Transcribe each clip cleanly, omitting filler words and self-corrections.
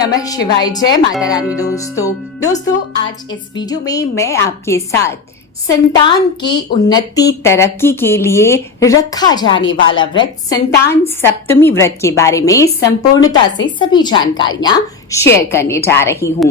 नमः शिवाय, जय माता रानी। दोस्तों आज इस वीडियो में मैं आपके साथ संतान की उन्नति तरक्की के लिए रखा जाने वाला व्रत संतान सप्तमी व्रत के बारे में संपूर्णता से सभी जानकारियां शेयर करने जा रही हूं।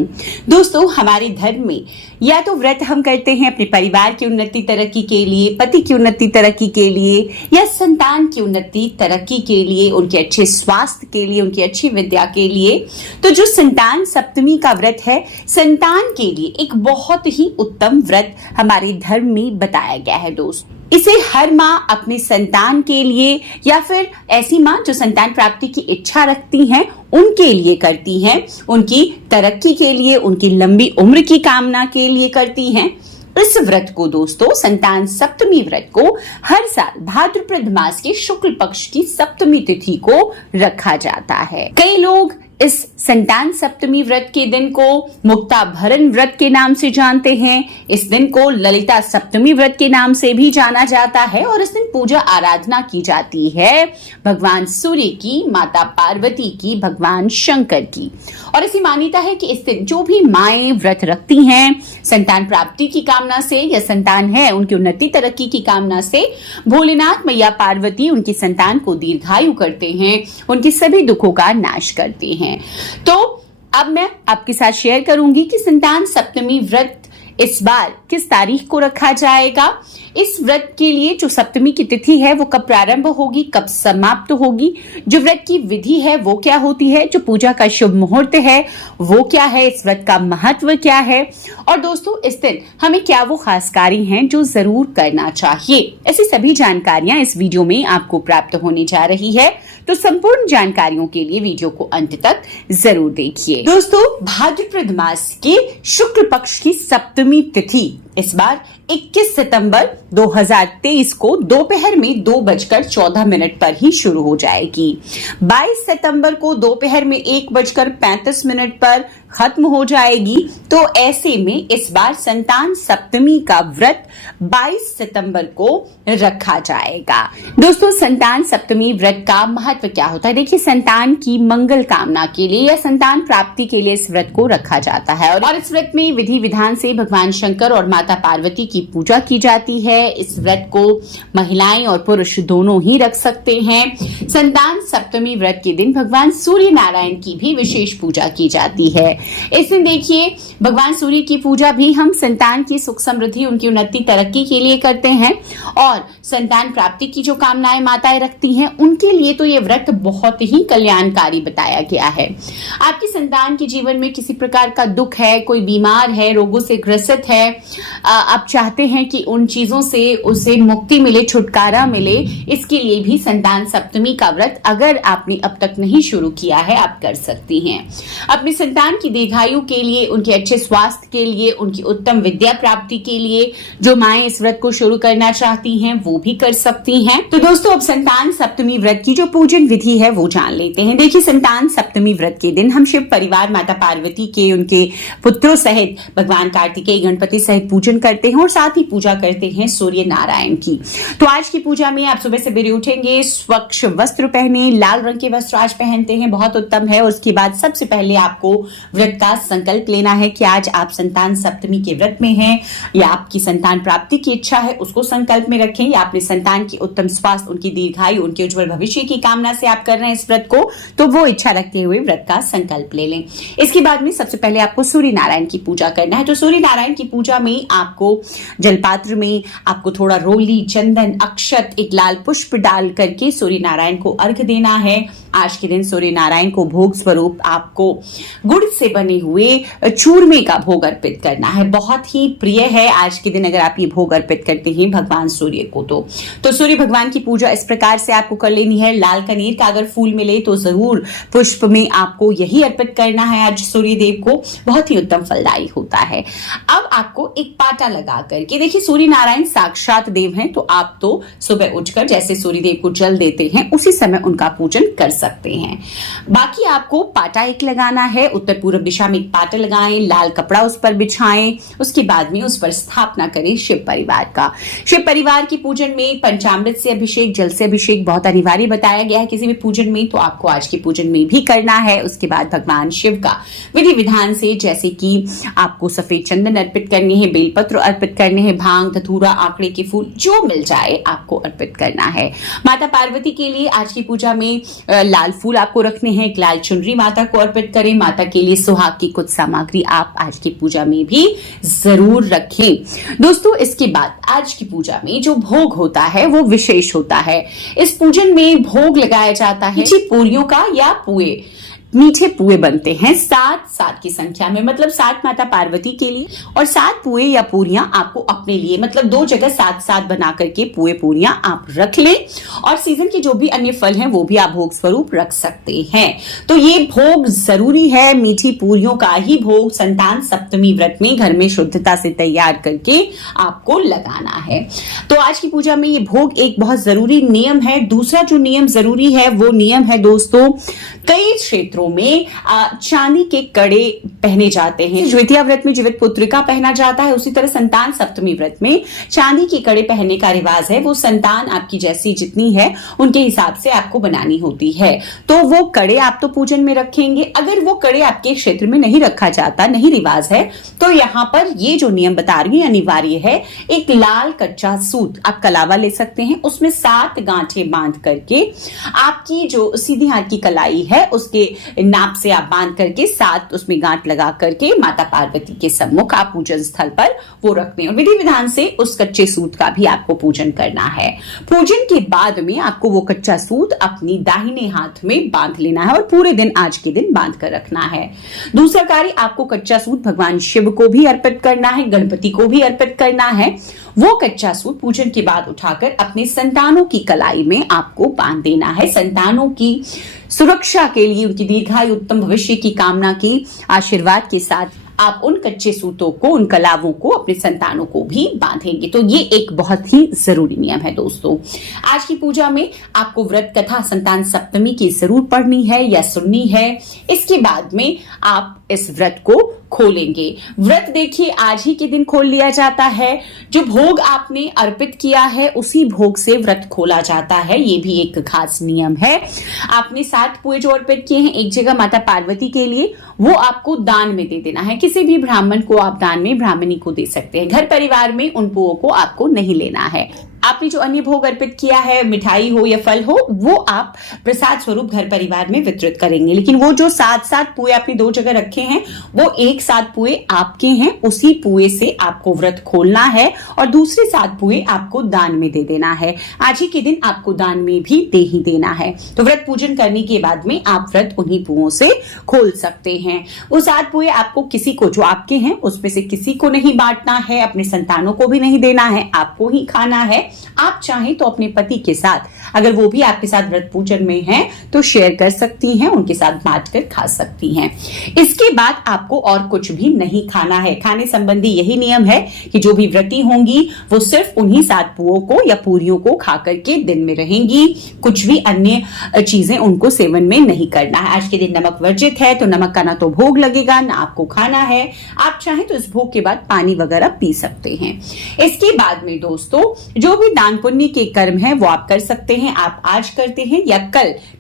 दोस्तों हमारे धर्म में या तो व्रत हम करते हैं अपने परिवार की उन्नति तरक्की के लिए, पति की उन्नति तरक्की के लिए, या संतान की उन्नति तरक्की के लिए, उनके अच्छे स्वास्थ्य के लिए, उनकी अच्छी विद्या के लिए। तो जो संतान सप्तमी का व्रत है, संतान के लिए एक बहुत ही उत्तम व्रत हमारे धर्म में बताया गया है। दोस्त इसे हर माँ अपने संतान के लिए या फिर ऐसी माँ जो संतान प्राप्ति की इच्छा रखती हैं उनके लिए करती हैं, उनकी तरक्की के लिए, उनकी लंबी उम्र की कामना के लिए करती हैं। इस व्रत को दोस्तों संतान सप्तमी व्रत को हर साल भाद्रपद मास के शुक्ल पक्ष की सप्तमी तिथि को रखा जाता है। कई लोग इस संतान सप्तमी व्रत के दिन को मुक्ता भरण व्रत के नाम से जानते हैं। इस दिन को ललिता सप्तमी व्रत के नाम से भी जाना जाता है और इस दिन पूजा आराधना की जाती है भगवान सूर्य की, माता पार्वती की, भगवान शंकर की। और ऐसी मान्यता है कि इस दिन जो भी माएं व्रत रखती हैं संतान प्राप्ति की कामना से या संतान है उनकी उन्नति तरक्की की कामना से, भोलेनाथ मैया पार्वती उनकी संतान को दीर्घायु करते हैं, उनके सभी दुखों का नाश करते हैं। तो अब मैं आपके साथ शेयर करूंगी कि संतान सप्तमी व्रत इस बार किस तारीख को रखा जाएगा। इस व्रत के लिए जो सप्तमी की तिथि है वो कब प्रारंभ होगी, कब समाप्त होगी, जो व्रत की विधि है वो क्या होती है, जो पूजा का शुभ मुहूर्त है वो क्या है, इस व्रत का महत्व क्या है, और दोस्तों इस दिन हमें क्या वो खास कार्य हैं जो जरूर करना चाहिए। ऐसी सभी जानकारियां इस वीडियो में आपको प्राप्त होने जा रही है। तो संपूर्ण जानकारियों के लिए वीडियो को अंत तक जरूर देखिए। दोस्तों भाद्रपद मास के शुक्ल पक्ष की सप्तमी तिथि इस बार 21 सितंबर 2023 को दोपहर में 2:14 पर ही शुरू हो जाएगी। 22 सितंबर को दोपहर में 1:35 पर खत्म हो जाएगी। तो ऐसे में इस बार संतान सप्तमी का व्रत 22 सितंबर को रखा जाएगा। दोस्तों संतान सप्तमी व्रत का महत्व क्या होता है? देखिए, संतान की मंगल कामना के लिए या संतान प्राप्ति के लिए इस व्रत को रखा जाता है और इस व्रत में विधि विधान से भगवान शंकर और माता पार्वती की पूजा की जाती है। इस व्रत को महिलाएं और पुरुष दोनों ही रख सकते हैं। संतान सप्तमी व्रत के दिन भगवान सूर्य नारायण की भी विशेष पूजा की जाती है। इस दिन देखिए, भगवान सूर्य की पूजा भी हम संतान की सुख समृद्धि, उनकी उन्नति तरक्की के लिए करते हैं और संतान प्राप्ति की जो कामनाएं माताएं रखती हैं उनके लिए तो ये व्रत बहुत ही कल्याणकारी बताया गया है। आपकी संतान के जीवन में किसी प्रकार का दुख है, कोई बीमार है, रोगों से ग्रसित है, आप चाहते हैं कि उन चीजों से उसे मुक्ति मिले, छुटकारा मिले, इसके लिए भी संतान सप्तमी का व्रत अगर आपने अब तक नहीं शुरू किया है आप कर सकती हैं। अपनी संतान की दीर्घायु के लिए, उनके अच्छे स्वास्थ्य के लिए, उनकी उत्तम विद्या प्राप्ति के लिए जो माएं इस व्रत को शुरू करना चाहती हैं वो भी कर सकती हैं। तो दोस्तों अब संतान सप्तमी व्रत की जो पूजन विधि है वो जान लेते हैं। देखिए, संतान सप्तमी व्रत के दिन हम शिव परिवार, माता पार्वती के, उनके पुत्रों सहित भगवान कार्तिकेय, गणपति सहित पूजन करते हैं और साथ ही पूजा करते हैं सूर्य नारायण की। तो आज की पूजा में आप सुबह सवेरे उठेंगे, स्वच्छ वस्त्र पहने, लाल रंग के वस्त्र आज पहनते हैं, बहुत उत्तम है। उसके बाद सबसे पहले आपको व्रत का संकल्प लेना है कि आज आप संतान सप्तमी के व्रत में हैं या आपकी संतान प्राप्ति की इच्छा है उसको संकल्प में रखें, या अपने संतान की उत्तम स्वास्थ्य, उनकी दीर्घायु, उनके उज्जवल भविष्य की कामना से आप कर रहे हैं इस व्रत को, तो वो इच्छा रखते हुए व्रत का संकल्प ले लें। इसके बाद में सबसे पहले आपको सूर्य नारायण की पूजा करना है। तो सूर्य नारायण की पूजा में आपको जलपात्र में आपको थोड़ा रोली, चंदन, अक्षत, एक लाल पुष्प डाल करके सूर्य नारायण को अर्घ देना है। आज के दिन सूर्य नारायण को भोग स्वरूप आपको गुड़ से बने हुए चूरमे का भोग अर्पित करना है। बहुत ही प्रिय है आज के दिन अगर आप ये भोग अर्पित करते हैं भगवान सूर्य को। तो सूर्य भगवान की पूजा इस प्रकार से आपको कर लेनी है। लाल कनेर का अगर फूल मिले तो जरूर पुष्प में आपको यही अर्पित करना है आज सूर्य देव को, बहुत ही उत्तम फलदायी होता है। अब आपको एक पाटा लगा करके। देखिए सूर्य नारायण साक्षात देव हैं, तो आप तो सुबह उठकर जैसे सूर्य देव को जल देते हैं उसी समय उनका पूजन कर सकते हैं। बाकी आपको पाटा एक लगाना है, उत्तर पूर्व दिशा में एक पाटा लगाएं, लाल कपड़ा उस पर बिछाएं, उसके बाद में उस पर स्थापना करें शिव परिवार का। शिव परिवार की पूजन में पंचामृत से अभिषेक, जल से अभिषेक बहुत अनिवार्य बताया गया है किसी भी पूजन में, तो आपको आज के पूजन में भी करना है। उसके बाद भगवान शिव का विधि विधान से, जैसे कि आपको सफेद चंदन अर्पित करनी है, बेलपत्र अर्पित करने हैं, भांग, धतूरा, आंकड़े के फूल जो मिल जाए आपको अर्पित करना है। माता पार्वती के लिए आज की पूजा में लाल फूल आपको रखने हैं, एक लाल चुनरी माता को अर्पित करें। माता के लिए सुहाग की कुछ सामग्री आप आज की पूजा में भी जरूर रखें। दोस्तों इसके बाद आज की पूजा में जो भोग होता है वो विशेष होता है। इस पूजन में भोग लगाया जाता है पूरियों का या पुए, मीठे पुए बनते हैं 7 की संख्या में, मतलब 7 माता पार्वती के लिए और 7 पुए या पूरियां आपको अपने लिए, मतलब 2 जगह 7 बना करके पुए पूरियां आप रख लें। और सीजन के जो भी अन्य फल हैं वो भी आप भोग स्वरूप रख सकते हैं। तो ये भोग जरूरी है, मीठी पूरियों का ही भोग संतान सप्तमी व्रत में घर में शुद्धता से तैयार करके आपको लगाना है। तो आज की पूजा में ये भोग एक बहुत जरूरी नियम है। दूसरा जो नियम जरूरी है वो नियम है दोस्तों, कई क्षेत्रों में चांदी के कड़े पहने जाते हैं। ज्योतिया व्रत में जीवित पुत्रिका पहना जाता है, उसी तरह संतान सप्तमी व्रत में चांदी के कड़े पहनने का रिवाज है। वो संतान आपकी जैसी जितनी है उनके हिसाब से आपको बनानी होती है। तो वो कड़े आप तो पूजन में रखेंगे। अगर वो कड़े आपके क्षेत्र में नहीं रखा जाता, नहीं रिवाज है, तो यहाँ पर ये जो नियम बता रही है अनिवार्य है। एक लाल कच्चा सूत आप कलावा ले सकते हैं, उसमें 7 गांठे बांध करके आपकी जो सीधी हाथ की कलाई है उसके नाप से आप बांध करके 7 उसमें गांठ लगा करके माता पार्वती के सम्मुख आप पूजन स्थल पर वो रखते हैं। और विधि विधान से उस कच्चे सूत का भी आपको पूजन करना है। पूजन के बाद में आपको वो कच्चा सूत अपनी दाहिने हाथ में बांध लेना है और पूरे दिन आज के दिन बांध कर रखना है। दूसरा कार्य, आपको कच्चा सूत भगवान शिव को भी अर्पित करना है, गणपति को भी अर्पित करना है। वो कच्चा सूत पूजन के बाद उठाकर अपने संतानों की कलाई में आपको बांध देना है। संतानों की सुरक्षा के लिए, उनकी दीर्घायु, उत्तम भविष्य की कामना की आशीर्वाद के साथ आप उन कच्चे सूतों को, उन कलावों को अपने संतानों को भी बांधेंगे। तो ये एक बहुत ही जरूरी नियम है दोस्तों। आज की पूजा में आपको व्रत कथा संतान सप्तमी की जरूर पढ़नी है या सुननी है। इसके बाद में आप इस व्रत को खोलेंगे। व्रत देखिए आज ही के दिन खोल लिया जाता है। जो भोग आपने अर्पित किया है उसी भोग से व्रत खोला जाता है, ये भी एक खास नियम है। आपने 7 पुए जो अर्पित किए हैं एक जगह माता पार्वती के लिए, वो आपको दान में दे देना है। किसी भी ब्राह्मण को आप दान में, ब्राह्मणी को दे सकते हैं। घर परिवार में उन पुओं को आपको नहीं लेना है। आपने जो अन्य भोग अर्पित किया है, मिठाई हो या फल हो, वो आप प्रसाद स्वरूप घर परिवार में वितरित करेंगे। लेकिन वो जो 7 पुए आपने 2 जगह रखे हैं वो एक 7 पुए आपके हैं, उसी पुए से आपको व्रत खोलना है और दूसरे 7 पुए आपको दान में दे देना है। आज ही के दिन आपको दान में भी दे ही देना है। तो व्रत पूजन करने के बाद में आप व्रत उन्हीं पुओं से खोल सकते हैं। वो 7 पुए आपको किसी को, जो आपके हैं उसमें से किसी को नहीं बांटना है, अपने संतानों को भी नहीं देना है, आपको ही खाना है। आप चाहें तो अपने पति के साथ, अगर वो भी आपके साथ व्रत पूजन में हैं, तो शेयर कर सकती हैं, उनके साथ बांट कर खा सकती हैं। इसके बाद आपको और कुछ भी नहीं खाना है। खाने संबंधी यही नियम है कि जो भी व्रती होंगी वो सिर्फ उन्हीं 7 पुओं को या पूरियों को खा करके दिन में रहेंगी। कुछ भी अन्य चीजें उनको सेवन में नहीं करना है। आज के दिन नमक वर्जित है, तो नमक का ना तो भोग लगेगा ना आपको खाना है। आप चाहें तो इस भोग के बाद पानी वगैरह पी सकते हैं। इसके बाद में दोस्तों जो भी दान पुण्य के कर्म हैं वो आप कर सकते हैं। आप आज करते हैं या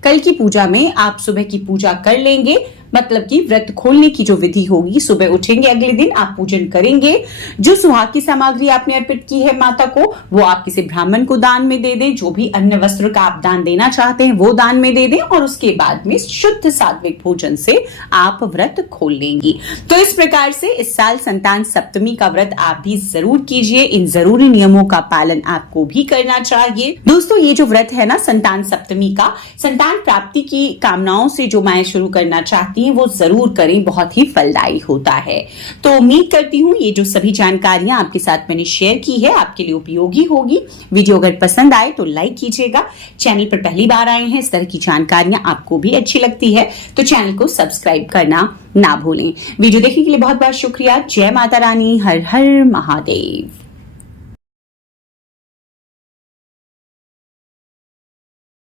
कल की पूजा में आप सुबह की पूजा कर लेंगे, मतलब कि व्रत खोलने की जो विधि होगी, सुबह उठेंगे अगले दिन आप पूजन करेंगे। जो सुहाग की सामग्री आपने अर्पित की है माता को, वो आप किसी ब्राह्मण को दान में दे दें। जो भी अन्य वस्त्र का आप दान देना चाहते हैं वो दान में दे दें और उसके बाद में शुद्ध सात्विक भोजन से आप व्रत खोल लेंगी। तो इस प्रकार से इस साल संतान सप्तमी का व्रत आप भी जरूर कीजिए। इन जरूरी नियमों का पालन आपको भी करना चाहिए। दोस्तों ये जो व्रत है ना संतान सप्तमी का, संतान प्राप्ति की कामनाओं से जो मैं शुरू करना चाहती चाहती हैं वो जरूर करें, बहुत ही फलदायी होता है। तो उम्मीद करती हूँ ये जो सभी जानकारियां आपके साथ मैंने शेयर की है आपके लिए उपयोगी होगी। वीडियो अगर पसंद आए तो लाइक कीजिएगा। चैनल पर पहली बार आए हैं, इस तरह की जानकारियां आपको भी अच्छी लगती है तो चैनल को सब्सक्राइब करना ना भूलें। वीडियो देखने के लिए बहुत बहुत शुक्रिया। जय माता रानी, हर हर महादेव।